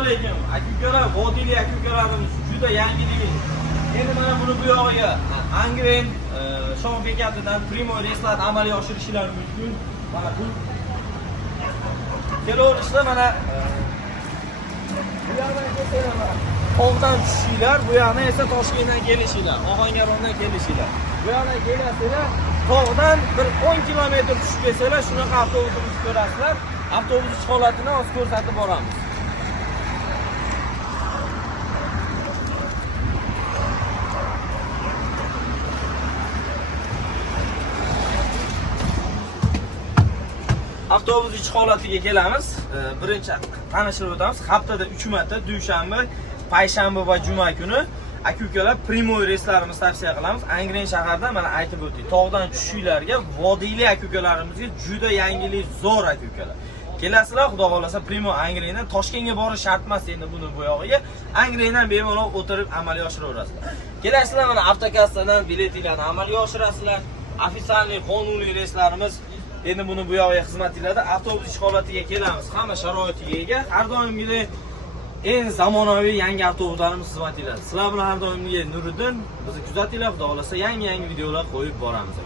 alaykum. Aka-ukalar, vodiyli aka-ukalarimiz juda yangilik. Endi mana buni bu yog'iga Angren Shom bekatidan Primo reyslarni amalga oshirishingiz mumkin. Mana bu kelaverishda mana bu yerdan kelsalar, tog'dan tushishinglar, bu yerdan esa Toshkentdan kelishinglar, Ohangarondan kelishinglar. Bu yerdan kelasizlar, tog'dan bir 10 kilometr tushib kelsalar, shunaqa avtobusni ko'rasizlar. Avtobus ish holatini hozir ko'rsatib boramiz. Avtobus ichi holatiga kelamiz. Birinchi tanishtirib o'tamiz. Haftada 3 marta dushanba, payshanba va juma kuni aka-ukalar Primo reyslarimiz tavsiya qilamiz. Angren shahardan mana aytib o'tdik. Tog'dan tushishlarga vodiyli aka-ukalarimizga juda yangilik zo'r aka-ukalar. Kelasizlar, xudo xolasa Primo Angrendan Toshkentga borish shart emas endi buni bu yog'iga. Angrendan bemalol o'tirib amalga oshiraverasizlar. Kelasizlar, mana avtokassadan biletinglarni amalga oshirasizlar. Ofitsialniy qonuniy reyslarimiz endi buni bu yog'iga xizmatinglarda avtobus ish holatiga kelamiz. Hamma sharoitiga ega, har doimgidek eng zamonaviy yangi avtobuslarimiz xizmatinglarda. Sizlar bilan har doimgidek Nuriddin, bizni kuzatinglar, xudo xolasa yangi videolar qo'yib boramiz.